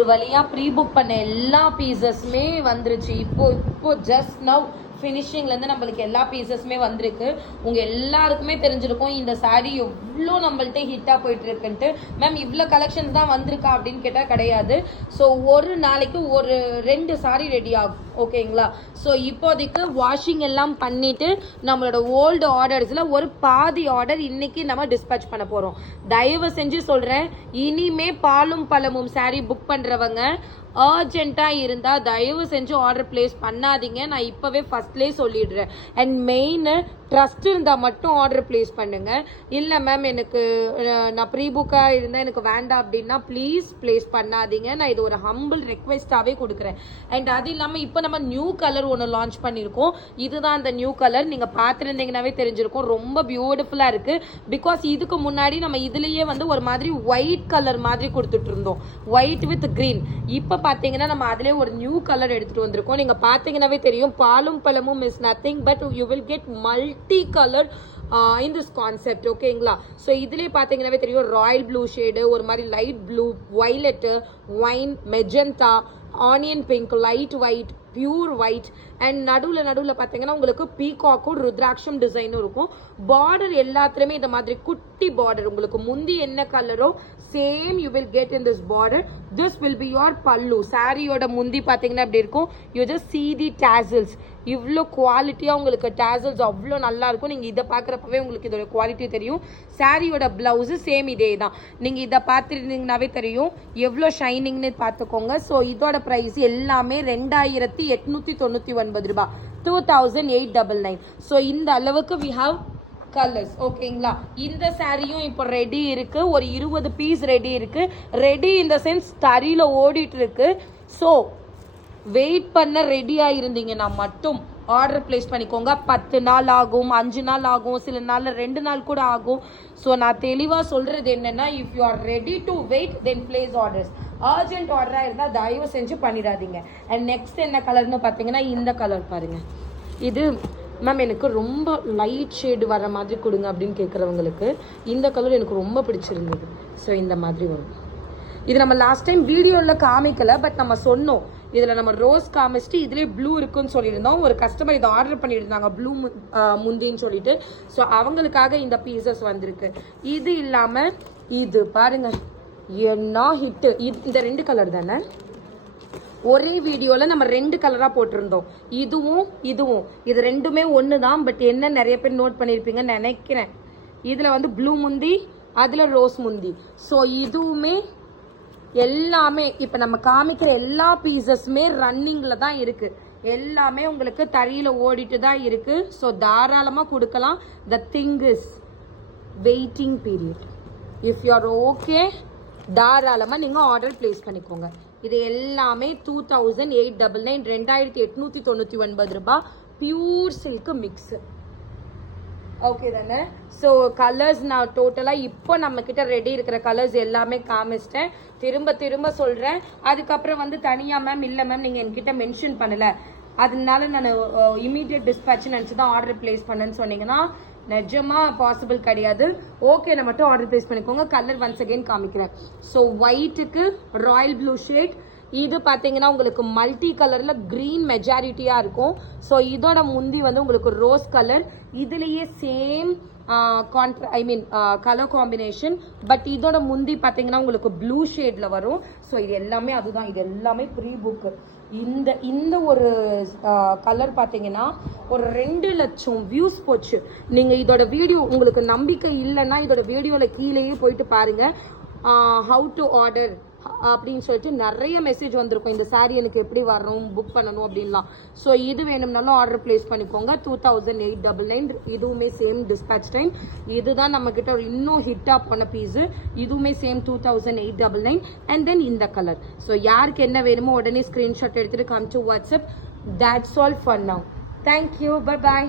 ஒரு வழியா pre book பண்ண எல்லா பீசஸுமே வந்துருச்சு. இப்போ ஜஸ்ட் நவ் ஃபினிஷிங்லேருந்து நம்மளுக்கு எல்லா பீசஸுமே வந்திருக்கு. உங்கள் எல்லாருக்குமே தெரிஞ்சிருக்கும் இந்த சாரீ எவ்வளோ நம்மள்ட்ட ஹிட்டாக போயிட்டுருக்குன்ட்டு. மேம் இவ்வளோ கலெக்ஷன்ஸ் தான் வந்திருக்கா அப்படின்னு கேட்டால் கிடையாது. ஸோ ஒரு நாளைக்கு ஒரு 2 சாரீ ரெடி ஆகும். ஓகேங்களா? ஸோ இப்போதைக்கு வாஷிங் எல்லாம் பண்ணிவிட்டு நம்மளோட ஓல்டு ஆர்டர்ஸில் ஒரு பாதி ஆர்டர் இன்றைக்கி நம்ம டிஸ்பேச் பண்ண போகிறோம். தயவு செஞ்சு சொல்கிறேன், இனிமே பாலும் பழமும் சாரீ புக் பண்ணுறவங்க அர்ஜென்ட்டாக இருந்தால் தயவு செஞ்சு ஆர்டர் பிளேஸ் பண்ணாதீங்க. நான் இப்போவே ஃபஸ்ட்லேயே சொல்லிடுறேன். அண்ட் மெயின் ட்ரஸ்ட் இருந்தால் மட்டும் ஆர்டர் பிளேஸ் பண்ணுங்கள். இல்லை மேம் எனக்கு நான் ப்ரீ புக்காக இருந்தால் எனக்கு வேண்டாம் அப்படின்னா ப்ளீஸ் பிளேஸ் பண்ணாதீங்க. நான் இது ஒரு ஹம்பிள் ரெக்வெஸ்ட்டாகவே கொடுக்குறேன். அண்ட் அது இல்லாமல் இப்போ நம்ம நியூ கலர் ஒன்று லான்ச் பண்ணியிருக்கோம். இதுதான் அந்த நியூ கலர். நீங்கள் பார்த்துருந்தீங்கன்னாவே தெரிஞ்சிருக்கும். ரொம்ப பியூட்டிஃபுல்லாக இருக்குது. பிகாஸ் இதுக்கு முன்னாடி நம்ம இதுலேயே வந்து ஒரு மாதிரி ஒயிட் கலர் மாதிரி கொடுத்துட்டு இருந்தோம், ஒயிட் வித் க்ரீன். இப்போ பார்த்தீங்கன்னா நம்ம அதிலே ஒரு நியூ கலர் எடுத்துகிட்டு வந்திருக்கோம். நீங்கள் பார்த்தீங்கன்னாவே தெரியும், பாலும் பழமும் is nothing but you will get multi colour in this concept. ஓகேங்களா? ஸோ இதுலேயே பார்த்தீங்கன்னாவே தெரியும், ராயல் ப்ளூ ஷேடு, ஒரு மாதிரி light blue, violet, wine, magenta, onion pink, light white, pure white and நடுவில் பார்த்தீங்கன்னா உங்களுக்கு பீகாக்கும் ருத்ராட்சம் டிசைனும் இருக்கும். பார்டர் எல்லாத்துலேயுமே இந்த மாதிரி குட்டி பார்டர். உங்களுக்கு முந்தி என்ன கலரோ same you will get in this border. This will be your pallu. சாரியோட முந்தி பார்த்தீங்கன்னா அப்படி இருக்கும். You just see the tassels. இவ்வளோ குவாலிட்டியாக உங்களுக்கு டேசல்ஸ் அவ்வளோ நல்லா இருக்கும். நீங்கள் இதை பார்க்குறப்பவே உங்களுக்கு இதோட குவாலிட்டி தெரியும். சாரியோட ப்ளவுஸு சேம் இதே தான். நீங்கள் இதை பார்த்துருந்தீங்கன்னாவே தெரியும் எவ்வளோ ஷைனிங்னு பார்த்துக்கோங்க. ஸோ இதோட ப்ரைஸ் எல்லாமே 2899 ரூபாய், 2899. ஸோ இந்த அளவுக்கு வி ஹாவ் கலர்ஸ். ஓகேங்களா? இந்த சாரியும் இப்போ ரெடி இருக்கு. ஒரு 20 பீஸ் ரெடி இருக்கு. ரெடி இந்த சென்ஸ் தறியில் ஓடிட்டு இருக்கு. ஸோ வெயிட் பண்ண ரெடியாக இருந்தீங்கன்னா மட்டும் ஆர்டர் பிளேஸ் பண்ணிக்கோங்க. 10 நாள் ஆகும், 5 நாள் ஆகும், சில நாளில் 2 நாள் கூட ஆகும். ஸோ நான் தெளிவாக சொல்கிறது என்னென்னா, if you are ready to wait then place orders. Urgent ஆர்டராக இருந்தால் தயவு செஞ்சு பண்ணிடாதீங்க. அண்ட் நெக்ஸ்ட் என்ன கலர்னு பார்த்தீங்கன்னா இந்த கலர் பாருங்கள். இது மேம் எனக்கு ரொம்ப லைட் ஷேடு வர மாதிரி கொடுங்க அப்படின்னு கேட்குறவங்களுக்கு இந்த கலர் எனக்கு ரொம்ப பிடிச்சிருந்தது. ஸோ இந்த மாதிரி வரும். இது நம்ம லாஸ்ட் டைம் வீடியோவில் காமிக்கலை, பட் நம்ம சொன்னோம் இதில் நம்ம ரோஸ் காமிச்சிட்டு இதிலே ப்ளூ இருக்குன்னு சொல்லியிருந்தோம். ஒரு கஸ்டமர் இதை ஆர்டர் பண்ணியிருந்தாங்க ப்ளூ முந்தின்னு சொல்லிட்டு. ஸோ அவங்களுக்காக இந்த பீசஸ் வந்திருக்கு. இது இல்லாமல் இது பாருங்கள் என்ன ஹிட்டு. இந்த 2 கலர் தானே ஒரே வீடியோவில் நம்ம 2 கலராக போட்டிருந்தோம். இதுவும் இது ரெண்டுமே ஒன்று தான். பட் என்ன நிறைய பேர் நோட் பண்ணியிருப்பீங்கன்னு நினைக்கிறேன். இதில் வந்து ப்ளூ முந்தி, அதில் ரோஸ் முந்தி. ஸோ இதுவுமே எல்லாமே இப்போ நம்ம காமிக்கிற எல்லா பீசஸுமே ரன்னிங்கில் தான் இருக்குது. எல்லாமே உங்களுக்கு தறியில் ஓடிட்டு தான் இருக்குது. ஸோ தாராளமாக கொடுக்கலாம். The thing is waiting period. If you R okay தாராளமாக நீங்கள் ஆர்டர் பிளேஸ் பண்ணிக்கோங்க. இது எல்லாமே 2899, 2899 ரூபாய். Pure silk mix. ஓகே தானே? ஸோ கலர்ஸ் நான் டோட்டலாக இப்போ நம்மக்கிட்ட ரெடி இருக்கிற கலர்ஸ் எல்லாமே காமிச்சிட்டேன். திரும்ப சொல்கிறேன். அதுக்கப்புறம் வந்து தனியாக மேம் இல்லை மேம் நீங்கள் என்கிட்ட மென்ஷன் பண்ணலை, அதனால நான் இமீடியட் டிஸ்பேட்ச் நினச்சி தான் ஆர்டர் பிளேஸ் பண்ணேன்னு சொன்னீங்கன்னா நிஜமாக பாசிபிள் கிடையாது. ஓகே நான் மட்டும் ஆர்டர் பிளேஸ் பண்ணிக்கோங்க. கலர் ஒன்ஸ் அகெயின் காமிக்கிறேன். ஸோ ஒயிட்டுக்கு ராயல் ப்ளூ ஷேட். இது பார்த்தீங்கன்னா உங்களுக்கு மல்டி கலரில் க்ரீன் மெஜாரிட்டியாக இருக்கும். ஸோ இதோட முந்தி வந்து உங்களுக்கு ரோஸ் கலர். இதுலேயே சேம் கலர் காம்பினேஷன். பட் இதோட முந்தி பார்த்தீங்கன்னா உங்களுக்கு ப்ளூ ஷேடில் வரும். ஸோ இது எல்லாமே அதுதான். இது எல்லாமே ப்ரீ புக்கு. இந்த ஒரு கலர் பார்த்தீங்கன்னா ஒரு 2 லட்சம் வியூஸ் போச்சு. நீங்கள் இதோட வீடியோ உங்களுக்கு நம்பிக்கை இல்லைன்னா இதோட வீடியோவில் கீழேயே போயிட்டு பாருங்கள். ஹவு டு ஆர்டர் அப்படின்னு சொல்லிட்டு நிறைய மெசேஜ் வந்திருக்கும். இந்த சாரீ எனக்கு எப்படி வரணும், புக் பண்ணணும் அப்படின்லாம். ஸோ இது வேணும்னாலும் ஆர்டர் பிளேஸ் பண்ணிக்கோங்க. 2899. இதுவுமே சேம் டிஸ்பேட்ச் டைம். இதுதான் நம்மக்கிட்ட ஒரு இன்னும் ஹிட்டாக பண்ண பீஸு. இதுவுமே சேம் 2899. அண்ட் தென் இந்த கலர். ஸோ யாருக்கு என்ன வேணுமோ உடனே ஸ்க்ரீன்ஷாட் எடுத்துகிட்டு come to WhatsApp. That's all for now. Thank you. Bye-bye.